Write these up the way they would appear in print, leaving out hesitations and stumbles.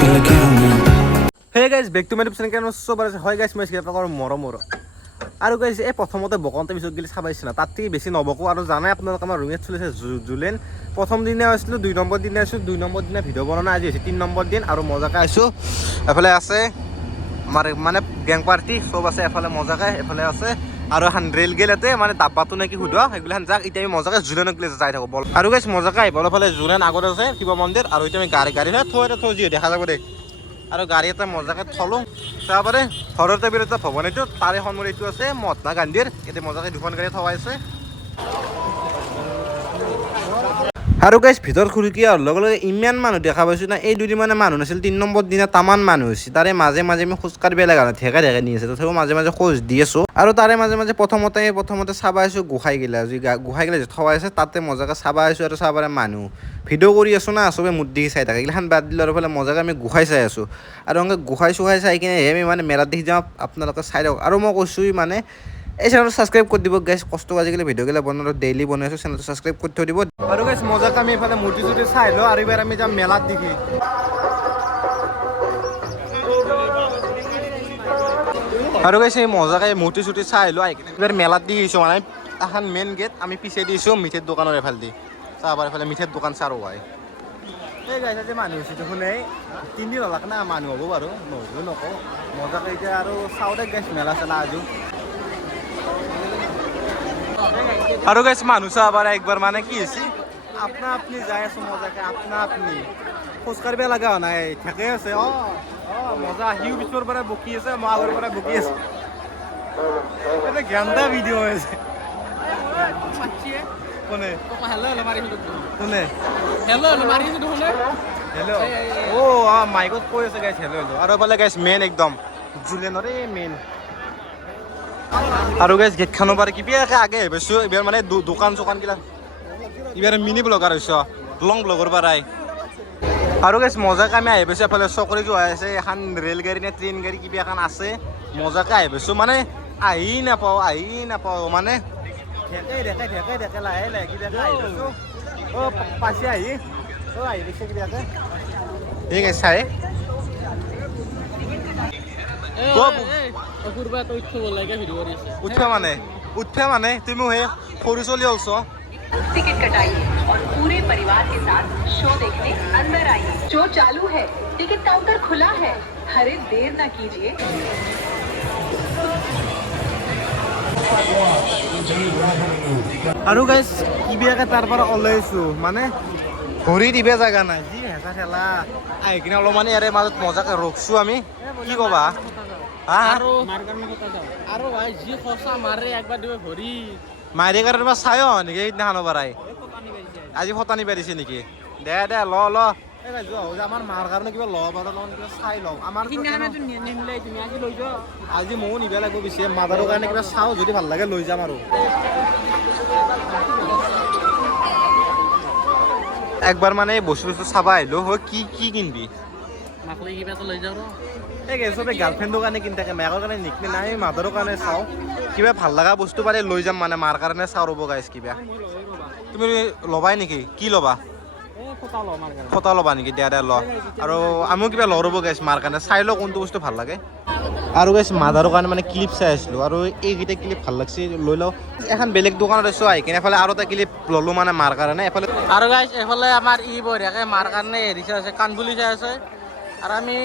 Hey guys, back to my YouTube channel. So far, hi guys, মই স্ক্ৰিপ্টকৰ মৰমৰ আৰু গাইছ এই প্ৰথমতে বকন্তে পিছত গলি চাবাইছ না তাতকৈ বেছি নবকো আৰু জানাই আপোনালোক আমাৰ ৰুমত চলিছে জুলেন প্ৰথম দিনে আছিলো 2 নম্বৰ দিনে আছিলো 2 নম্বৰ দিনে ভিডিঅ' বনানা আজি হৈছে 3 নম্বৰ দিন আৰু মজাকে আইছো এফালে আছে আমাৰ মানে গ্যাং পাৰ্টি সব আছে এফালে মজাকে এফালে আছে আৰু হান ৰেল গেলতে মানে দাবাটো নাকি হুদা এগুলান যাক ইটা আমি মজাকে জুলেনক গলে যাই থাকো বল আৰু গাইছ মজাকে আইবল ফালে জুলেন আগত আছে শিৱ মন্দিৰ আৰু ইটা আমি গাড়ী থৈ যি দেখা যাব দেখ আৰু গাড়ী এটা মজাকে থলো তাৰপৰে ঘৰতে বেৰোতে ভবনেটো তাৰে সন্মুখীটো আছে মহাত্মা গান্ধীৰ এতে মজাকে দুখন গাড়ী থোৱাইছে আৰু গাইছ ভিতৰ খুলকি আৰু লগে লগে ইমান মানুহ দেখা পাইছো না এই দুদিন মানে মানুহ নাছিল 3 নম্বৰ দিনা তামান মানুহ হৈছে তাৰে মাজে মাজে আমি খোজ কাঢ়িব লগা না ঠেকা নি আছে তথাপিও মাজে মাজে খোজ দি আছো আৰু তাৰে মাজে মাজে প্ৰথমতে চাবা আইছো গোখাই গিলা যি গোখাই গিলা থোৱাইছে তাতে মজাকে চাবা আইছো আৰু চাবাৰে মানুহ ভিডিঅ' কৰি আছো না চবে মুড দি চাই থাকে এইগিলাখান বাদ দিলে আৰু ফালে মজাকে আমি গোখাই চাই আছো আৰু এনেকৈ গোখাই চাই কিনে আমি মানে মেলাত দেখি যাওঁ আপোনালোকে চাই থাকক আৰু মই কৈছোঁ মানে এই চেনেলটো সাবস্ক্ৰাইব কৰি দিব গাইছ কষ্ট আজিকালি ভিডিঅ' গিলা বনালো ডেইলি বনাই আছো চেনেলটো সাবস্ক্রাইব কৰি থৈ দিব আৰু গাইছ মজাকে আমি এফালে মূৰ্তি চুৰ্তি চাই লওঁ আৰু এবাৰ আমি যাম মেলাত দেখি আৰু গাইছ এই মজাকে মূৰ্তি চুৰ্তি চাই লওঁ এবাৰ মেলাত দি আহিছোঁ মানে এখন মেইন গেট আমি পিছে দিছোঁ মিঠেৰ দোকানৰ এফালে দি চাবাৰ এফালে মিঠেৰ দোকান চাৰো হয় এই গাইছ আজি মানুহ হৈছে দেখোন এই 3 দিন হলাক না মানুহ হ'ব বাৰু নহ'লেও নকওঁ মজাকে এতিয়া আৰু চাওঁ দে গাইছ মেলা চেলা আজিও আৰু গাইছ মানুহ চাবাৰ একবাৰ মানে কি হৈছে আপনা আপনি যাই আছো মজাকে আপনা আপনি খোজ কাঢ়িব লগা নাই থাকে আছে মজা হিউ পিছৰ পৰা বকি আছে মই আগৰ পৰা বকি আছো এটা গেন্দা ভিডিঅ' হৈ আছে কোনে হেল্ল' মাৰিছো কোনে হেল্ল' মাৰিছো কোনে হেল্ল' মাইকত কৈ আছে গাইছ হেল্ল' আৰু এফালে গাইছ মেইন একদম জুলেনৰে মেইন আৰু গাইছ গেটখনৰ পৰা কিবাকে আগে আহিছোঁ এইবাৰ মানে দোকান চোকানগিলা এইবাৰ মিনি ব্লগাৰ হৈছ লং ব্লগৰ পৰাই আৰু গাইছ মজাকে আমি আহি পাইছোঁ এফালে চকৰি যোৱা আছে এখন ৰেলগাড়ী নে ট্ৰেইন গাড়ী কিবা এখন আছে মজাকে আহি পাইছোঁ মানে আহি নাপাওঁ মানে ঢেকে লাহে লাহে কিবাকে আহি পাইছোঁ পাছে আহি পাইছে কিবাকে ঠিক আছে চাই উঠা মানে তুমি হে সৰু চলি অলছ टिकट कटाइए और पूरे परिवार के साथ शो देखने अंदर आइए शो चालू है टिकट काउंटर खुला है अरे देर ना कीजिए আৰু গাইছ কিবাকে তাৰ পৰা ওলাইছোঁ মানে ঘূৰি দিবে জাগা নাই যি হেঁচা ঠেলা আহি কিনে অলপমান ইয়াৰে মাজত মজাকে ৰখছোঁ আমি কি ক'বা আৰু ভাই যি খৰচা মাৰে একবাৰ দিব ভৰি মাৰি কাৰণে তোমাৰ চাই নেকি সেইদিনাখন পৰাই আজি ফটানি পাৰিছে নেকি দে ল আমাৰ মাৰ কাৰণে কিবা ল'ব পাৰোঁ কিবা চাই লওঁ আমাৰ আজি ময়ো নিব লাগিব পিছে মাদাৰৰ কাৰণে কিবা চাওঁ যদি ভাল লাগে লৈ যাম আৰু একবাৰ মানে বস্তু চাব আহিলোঁ হয় কি কিনবি চবে গাৰ্লফ্ৰেণ্ডৰ কাৰণে কিনি থাকে মাকৰ কাৰণে নিকিনে নাই মাদাৰৰ কাৰণে চাওঁ কিবা ভাল লগা বস্তু পালে লৈ যাম মানে মাৰ কাৰণে চাওঁ ৰ'ব গাইছ কিবা তুমি ল'বাই নেকি কি ল'বা ফটা ল'বা নেকি দিয়া ল আৰু আমিও কিবা লওঁ ৰ'ব গাইছ মাৰ কাৰণে চাই লওঁ কোনটো বস্তু ভাল লাগে আৰু গাইছ মাদাৰৰ কাৰণে মানে ক্লিপ চাই আছিলোঁ আৰু এইকেইটা ক্লিপ ভাল লাগছে লৈ লওঁ এখন বেলেগ দোকানত আছোঁ আহি কিনে এফালে আৰু এটা ক্লিপ ল'লোঁ মানে মাৰ কাৰণে এফালে আৰু গাইছ এফালে আমাৰ বঢ়িয়াকৈ মাৰ কাৰণে হেৰি চাই আছে কাণফুলি চাই আছে আৰু আমি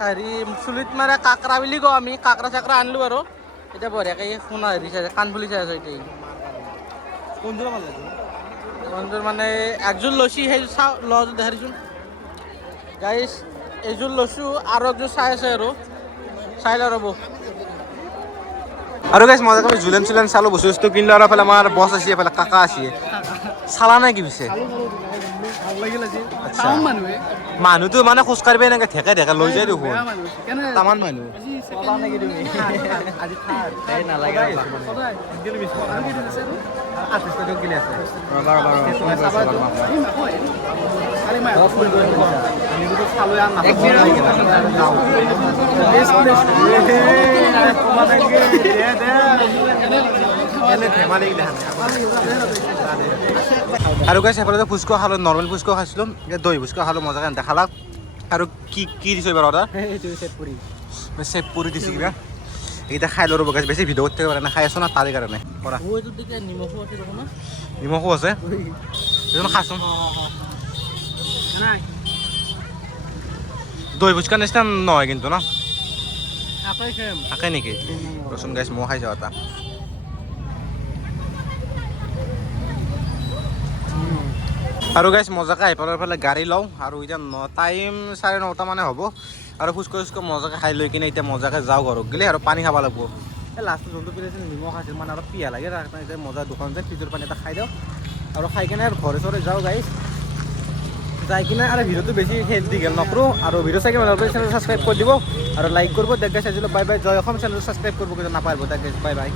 হেৰি চুলিত মানে কাকৰা বুলি কওঁ আমি কাকৰা চাকৰা আনিলোঁ আৰু এতিয়া বঢ়িয়াকৈ শুনা হেৰি চাই আছে কাণফুলি চাই আছে এতিয়া কোনযোৰ ভাল লাগে কোনযোৰ মানে একযোৰ লৈছোঁ সেই চাওঁ ল দেখাৰিছোঁ গাইছ এইযোৰ লৈছোঁ আৰু একযোৰ চাই আছে আৰু চাই লওঁ ৰ'ব আৰু গাইছ মজাকে আমি জুলেন চালোঁ বস্তু কিনিলোঁ আৰু এফালে আমাৰ বছ আছে এফালে কাকা আছে চালা নাই কি পিছে মানুহটো মানে খোজ কাঢ়িব এনেকে ঠেকে লৈ যায় দেখোন তামান মানুহ আৰু গাইছ এফালে ফুচকা খালোঁ নৰ্মেল ফুচকা খাইছিলোঁ দহি ফুচকা খালোঁ মজাকৈ দেখালাক আৰু কি কি দিছে এইবাৰ অৰ্ডাৰ এইটো চেট পুৰি চেভ কৰি দিছে কিবা এইকেইটা খাই ল'ব গাইছ বেছি ভিডিঅ' কৰিব পাৰে না খাই আছো না তাৰে কাৰণে কৰা এইটো দিকে নিমখো আছে দেখোন না নিমখো আছে এইটো খাচোন নাই দৈ ফুচকা নিচিনা নহয় কিন্তু ন আকাই খেম থাকে নেকি ৰচোন গাইছ মই খাই যাওঁ এটা আৰু গাইছ মজাকৈ আহি পেলাই এইফালে গাড়ী লওঁ আৰু এতিয়া টাইম 9:30 মানে হ'ব আৰু ফুচকা মজাকৈ খাই লৈ কিনে এতিয়া মজাকৈ যাওঁ ঘৰত গ'লে আৰু পানী খাব লাগিব এই লাষ্টত যোনটো পিলাইছিল নিমখ আছিল মানে অলপ পিয়া লাগে তাৰ কাৰণে এতিয়া মজা দোকান যায় ফ্ৰিজৰ পানী এটা খাই দিওঁ আৰু খাই কিনে আৰু ঘৰে চৰে যাওঁ গাইছ যাই কিনে আৰু ভিডিঅ'টো বেছি দীঘল নকৰোঁ আৰু ভিডিঅ' চাই কিনে চেনেল ছাবস্ক্ৰাইব কৰি দিব আৰু লাইক কৰিব দেখ গাইছ আজিলৈ বাই বাই জয় অসম চেনেল ছাবস্ক্ৰাইব কৰিব কিন্তু নাপাৰিব দেখ গাইছ বাই বাই